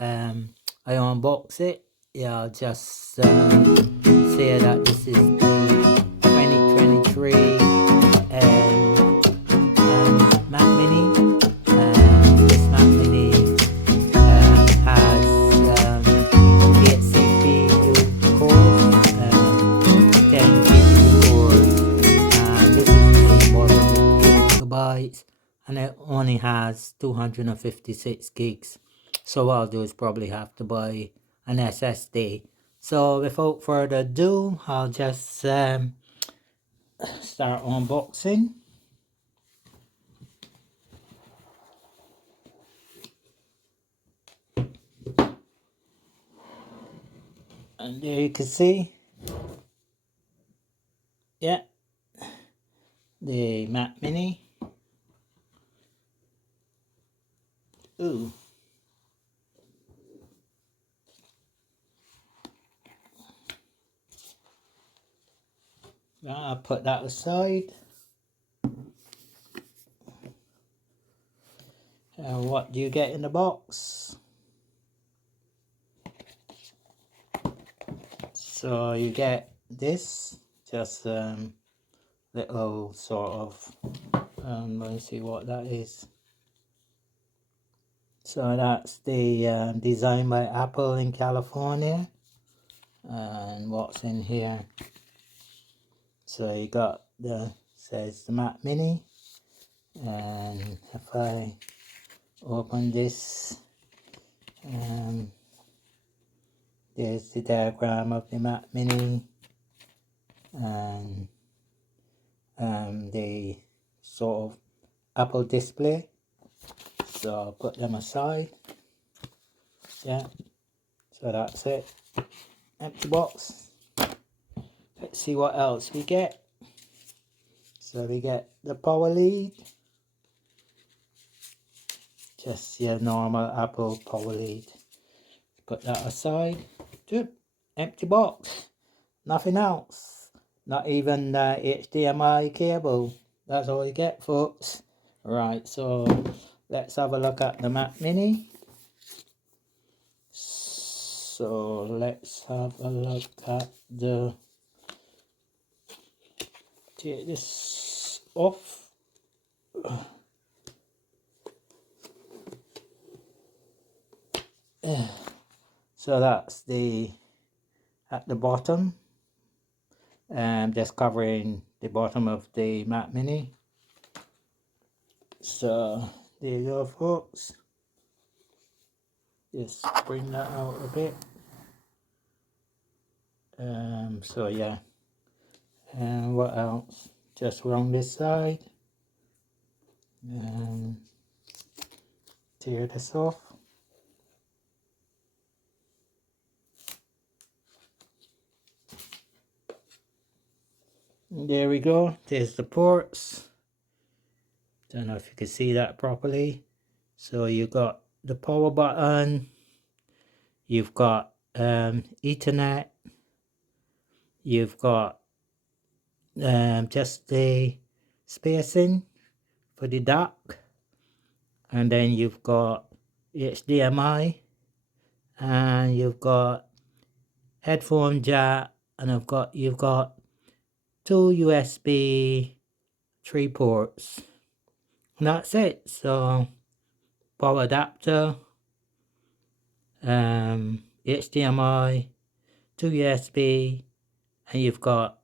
I unbox it. Yeah, I'll just say that this is the 2023 Mac Mini. This Mac Mini has 8 CPU cores, 10 GPU cores, and this is a model with 8 GB, and it only has 256 gigs. So what I'll do is probably have to buy an SSD. So without further ado, I'll just start unboxing. And there you can see, yeah, the Mac Mini. Ooh. I'll put that aside. What do you get in the box? So you get this, just little sort of, let me see what that is. So that's the design by Apple in California. And what's in here? So you got says the Mac Mini, and if I open this, there's the diagram of the Mac Mini and the sort of Apple display. So I'll put them aside. Yeah, so that's it. Empty box. Let's see what else we get. So we get the power lead. Just your normal Apple power lead. Put that aside. Empty box. Nothing else. Not even the HDMI cable. That's all you get, folks. Right, so let's have a look at the Mac Mini. So let's have a look at the... Take this off. So that's at the bottom, just covering the bottom of the Mac Mini. So there you go, folks. Just bring that out a bit. So yeah, and what else? Just around this side. Tear this off. There we go. There's the ports. Don't know if you can see that properly. So you got the power button. You've got Ethernet. You've got just the spacing for the dock, and then you've got HDMI, and you've got headphone jack, and you've got 2 USB 3 ports. And that's it. So power adapter, HDMI, 2 USB, and you've got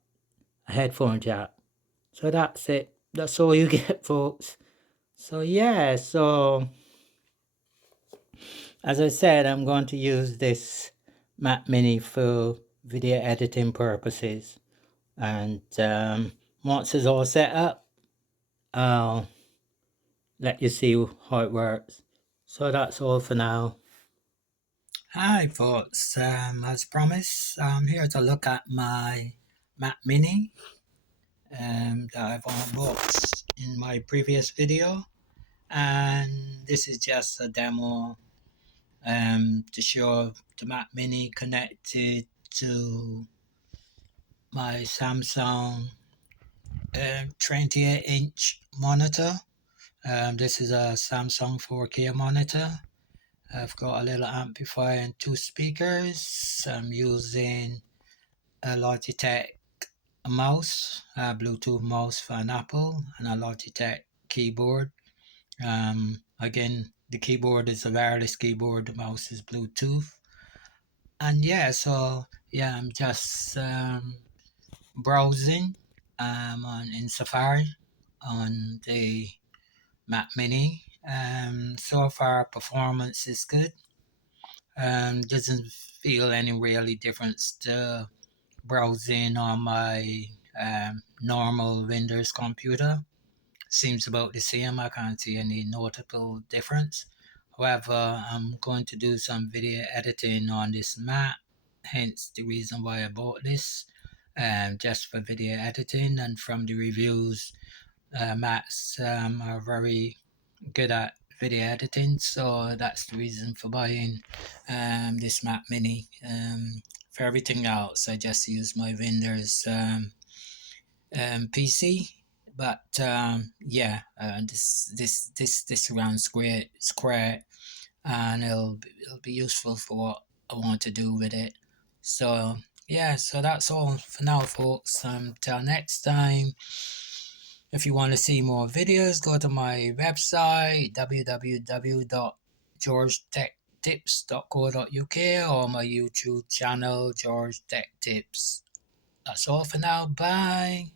a headphone jack. So that's it. That's all you get, folks. So yeah, so as I said, I'm going to use this Mac Mini for video editing purposes. And once it's all set up, I'll let you see how it works. So that's all for now. Hi folks, as promised, I'm here to look at my Mac Mini that I've unboxed in my previous video, and this is just a demo to show the Mac Mini connected to my Samsung 28-inch monitor. This is a Samsung 4K monitor, I've got a little amplifier and two speakers. I'm using a Logitech mouse, a Bluetooth mouse for an Apple, and a Logitech keyboard. Again, the keyboard is a wireless keyboard, the mouse is Bluetooth. And yeah, so yeah, I'm just browsing on in Safari on the Mac Mini. So far, performance is good. Doesn't feel any really difference to browsing on my normal Windows computer. Seems about the same. I can't see any notable difference. However, I'm going to do some video editing on this Mac, hence the reason why I bought this, just for video editing. And from the reviews, Macs are very good at video editing, so that's the reason for buying this Mac Mini. For everything else, I just use my Windows PC. But yeah, this round square, and it'll be useful for what I want to do with it. So yeah, so that's all for now, folks. Till next time. If you want to see more videos, go to my website www.georgetechtips.co.uk or my YouTube channel George Tech Tips. That's all for now. Bye.